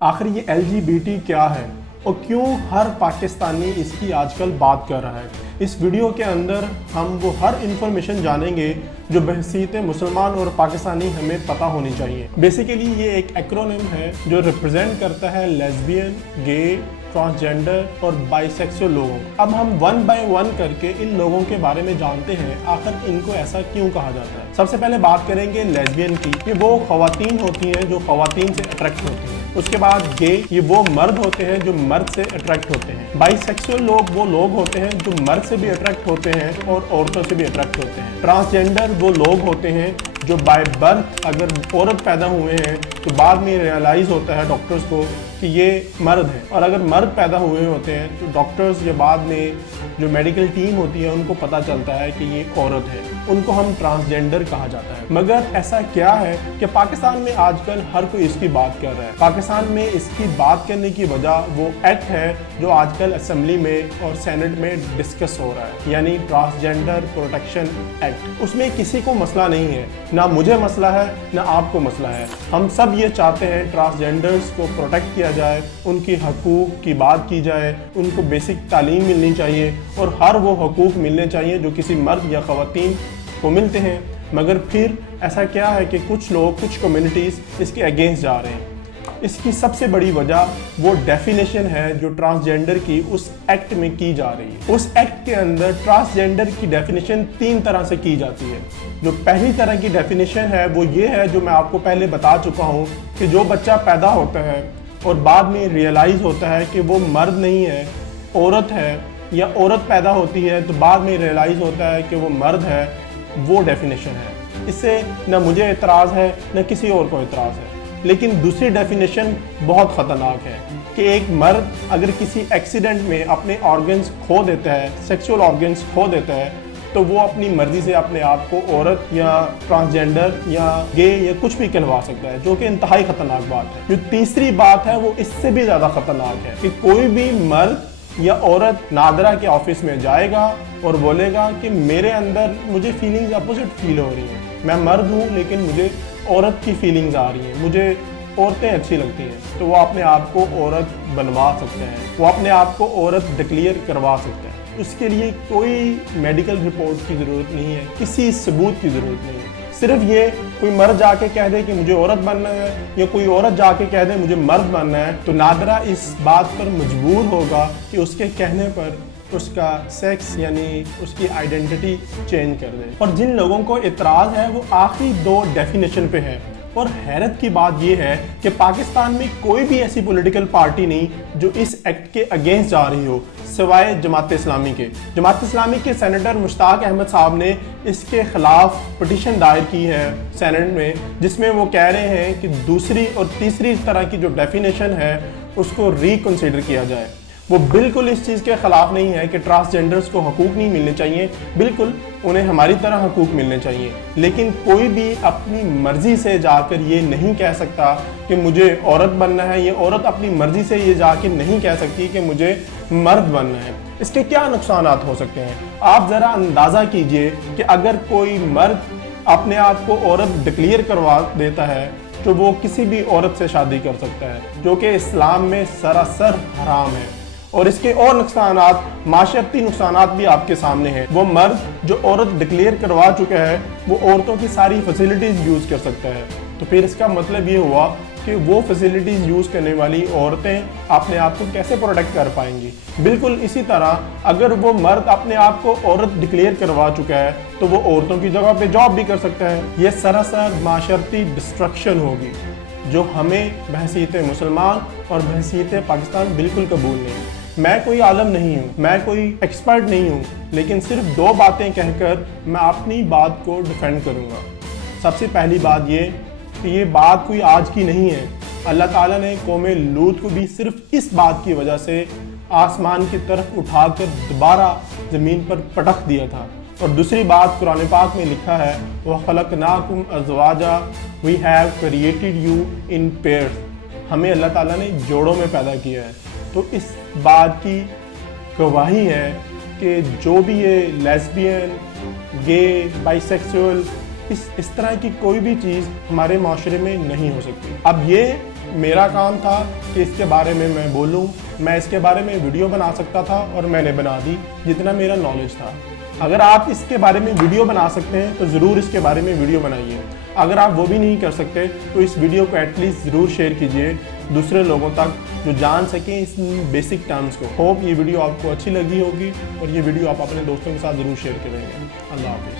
آخر یہ LGBT کیا ہے اور کیوں ہر پاکستانی اس کی آج کل بات کر رہا ہے؟ اس ویڈیو کے اندر ہم وہ ہر انفارمیشن جانیں گے جو بحیثیت مسلمان اور پاکستانی ہمیں پتہ ہونی چاہیے۔ بیسیکلی یہ ایک ایکرونیم ہے جو ریپرزینٹ کرتا ہے لیزبین، گے، ٹرانسجینڈر اور بائی سیکسول لوگوں۔ اب ہم ون بائی ون کر کے ان لوگوں کے بارے میں جانتے ہیں آخر ان کو ایسا کیوں کہا جاتا ہے۔ سب سے پہلے بات کریں گے لیزبین کی۔ یہ وہ خواتین ہوتی ہیں جو خواتین سے اٹریکٹ ہوتی ہیں۔ اس کے بعد گے، یہ وہ مرد ہوتے ہیں جو مرد سے اٹریکٹ ہوتے ہیں۔ بائی سیکسول لوگ وہ لوگ ہوتے ہیں جو مرد سے بھی اٹریکٹ ہوتے ہیں اور عورتوں سے بھی اٹریکٹ ہوتے ہیں۔ ٹرانسجینڈر وہ لوگ ہوتے ہیں جو بائی برتھ اگر عورت پیدا ہوئے ہیں تو بعد میں ریئلائز ہوتا ہے ڈاکٹرز کو کہ یہ مرد ہے، اور اگر مرد پیدا ہوئے ہوتے ہیں تو ڈاکٹرز یا بعد میں جو میڈیکل ٹیم ہوتی ہے ان کو پتہ چلتا ہے کہ یہ عورت ہے، ان کو ہم ٹرانسجینڈر کہا جاتا ہے۔ مگر ایسا کیا ہے کہ پاکستان میں آج کل ہر کوئی اس کی بات کر رہا ہے۔ پاکستان میں اس کی بات کرنے کی وجہ وہ ایکٹ ہے جو آج کل اسمبلی میں اور سینٹ میں ڈسکس ہو رہا ہے، یعنی ٹرانسجینڈر پروٹیکشن ایکٹ۔ اس میں کسی کو مسئلہ نہیں ہے، نہ مجھے مسئلہ ہے نہ آپ کو مسئلہ ہے۔ ہم سب یہ چاہتے ہیں ٹرانسجینڈرز کو پروٹیکٹ کیا جائے، ان کی حقوق کی بات کی جائے، ان کو بیسک تعلیم ملنی چاہیے اور ہر وہ حقوق ملنے چاہیے جو کسی مرد یا خواتین کو ملتے ہیں۔ مگر پھر ایسا کیا ہے کہ کچھ لوگ، کچھ کمیونٹیز اس کے اگینسٹ جا رہے ہیں۔ اس کی سب سے بڑی وجہ وہ ڈیفینیشن ہے جو ٹرانسجینڈر کی اس ایکٹ میں کی جا رہی ہے۔ اس ایکٹ کے اندر ٹرانسجینڈر کی ڈیفینیشن 3 طرح سے کی جاتی ہے۔ جو پہلی طرح کی ڈیفینیشن ہے وہ یہ ہے جو میں آپ کو پہلے بتا چکا ہوں کہ جو بچہ پیدا ہوتا ہے اور بعد میں ریئلائز ہوتا ہے کہ وہ مرد نہیں ہے، عورت ہے، یا عورت پیدا ہوتی ہے تو بعد میں ریئلائز ہوتا ہے کہ وہ مرد ہے، وہ ڈیفینیشن ہے۔ اس سے نہ مجھے اعتراض ہے نہ کسی اور کو اعتراض ہے۔ لیکن دوسری ڈیفینیشن بہت خطرناک ہے کہ ایک مرد اگر کسی ایکسیڈنٹ میں اپنے آرگنز کھو دیتا ہے، سیکسول آرگنز کھو دیتا ہے، تو وہ اپنی مرضی سے اپنے آپ کو عورت یا ٹرانسجینڈر یا گے یا کچھ بھی کہلوا سکتا ہے، جو کہ انتہائی خطرناک بات ہے۔ جو تیسری بات ہے وہ اس سے بھی زیادہ خطرناک ہے کہ کوئی بھی مرد یا عورت نادرہ کے آفس میں جائے گا اور بولے گا کہ میرے اندر مجھے فیلنگز اپوزٹ فیل ہو رہی ہیں، میں مرد ہوں لیکن مجھے عورت کی فیلنگز آ رہی ہیں، مجھے عورتیں اچھی لگتی ہیں، تو وہ اپنے آپ کو عورت بنوا سکتے ہیں، وہ اپنے آپ کو عورت ڈکلیئر کروا سکتے ہیں۔ اس کے لیے کوئی میڈیکل رپورٹ کی ضرورت نہیں ہے، کسی ثبوت کی ضرورت نہیں ہے۔ صرف یہ کوئی مرد جا کے کہہ دے کہ مجھے عورت بننا ہے یا کوئی عورت جا کے کہہ دے مجھے مرد بننا ہے، تو نادرہ اس بات پر مجبور ہوگا کہ اس کے کہنے پر اس کا سیکس یعنی اس کی آئیڈینٹی چینج کر دے۔ اور جن لوگوں کو اعتراض ہے وہ آخری 2 ڈیفینیشن پہ ہے۔ اور حیرت کی بات یہ ہے کہ پاکستان میں کوئی بھی ایسی پولیٹیکل پارٹی نہیں جو اس ایکٹ کے اگینسٹ جا رہی ہو سوائے جماعت اسلامی کے۔ جماعت اسلامی کے سینیٹر مشتاق احمد صاحب نے اس کے خلاف پٹیشن دائر کی ہے سینٹ میں، جس میں وہ کہہ رہے ہیں کہ دوسری اور تیسری طرح کی جو ڈیفینیشن ہے اس کو ریکنسیڈر کیا جائے۔ وہ بالکل اس چیز کے خلاف نہیں ہے کہ ٹرانسجینڈرز کو حقوق نہیں ملنے چاہیے، بالکل انہیں ہماری طرح حقوق ملنے چاہیے، لیکن کوئی بھی اپنی مرضی سے جا کر یہ نہیں کہہ سکتا کہ مجھے عورت بننا ہے، یہ عورت اپنی مرضی سے یہ جا کے نہیں کہہ سکتی کہ مجھے مرد بننا ہے۔ اس کے کیا نقصانات ہو سکتے ہیں؟ آپ ذرا اندازہ کیجئے کہ اگر کوئی مرد اپنے آپ کو عورت ڈکلیئر کروا دیتا ہے تو وہ کسی بھی عورت سے شادی کر سکتا ہے، جو کہ اسلام میں سراسر حرام ہے۔ اور اس کے اور نقصانات، معاشرتی نقصانات بھی آپ کے سامنے ہیں۔ وہ مرد جو عورت ڈکلیئر کروا چکا ہے وہ عورتوں کی ساری فیسلٹیز یوز کر سکتا ہے، تو پھر اس کا مطلب یہ ہوا کہ وہ فیسلٹیز یوز کرنے والی عورتیں اپنے آپ کو کیسے پروٹیکٹ کر پائیں گی۔ بالکل اسی طرح اگر وہ مرد اپنے آپ کو عورت ڈکلیئر کروا چکا ہے تو وہ عورتوں کی جگہ پہ جاب بھی کر سکتا ہے۔ یہ سراسر معاشرتی ڈسٹرکشن ہوگی جو ہمیں بحیثیت مسلمان اور بحیثیت پاکستان بالکل قبول نہیں۔ میں کوئی عالم نہیں ہوں، میں کوئی ایکسپرٹ نہیں ہوں، لیکن صرف 2 باتیں کہہ کر میں اپنی بات کو ڈیفینڈ کروں گا۔ سب سے پہلی بات یہ کہ یہ بات کوئی آج کی نہیں ہے۔ اللہ تعالیٰ نے قوم لوط کو بھی صرف اس بات کی وجہ سے آسمان کی طرف اٹھا کر دوبارہ زمین پر پٹخ دیا تھا۔ اور دوسری بات قرآن پاک میں لکھا ہے وَخَلَقْنَاكُمْ أَزْوَاجًا we have created you in pairs, ہمیں اللہ تعالیٰ نے جوڑوں میں پیدا کیا ہے۔ تو اس بات کی گواہی ہے کہ جو بھی یہ لیزبین، گے، بائی سیکسول، اس طرح کی کوئی بھی چیز ہمارے معاشرے میں نہیں ہو سکتی۔ اب یہ میرا کام تھا کہ اس کے بارے میں بولوں، میں اس کے بارے میں ویڈیو بنا سکتا تھا اور میں نے بنا دی جتنا میرا نالج تھا۔ اگر آپ اس کے بارے میں ویڈیو بنا سکتے ہیں تو ضرور اس کے بارے میں ویڈیو بنائیے۔ اگر آپ وہ بھی نہیں کر سکتے تو اس ویڈیو کو ایٹ لیسٹ ضرور شیئر کیجئے دوسرے لوگوں تک جو جان سکیں اس بیسک ٹرمز کو۔ ہوپ یہ ویڈیو آپ کو اچھی لگی ہوگی اور یہ ویڈیو آپ اپنے دوستوں کے ساتھ ضرور شیئر کریں گے۔ اللہ حافظ۔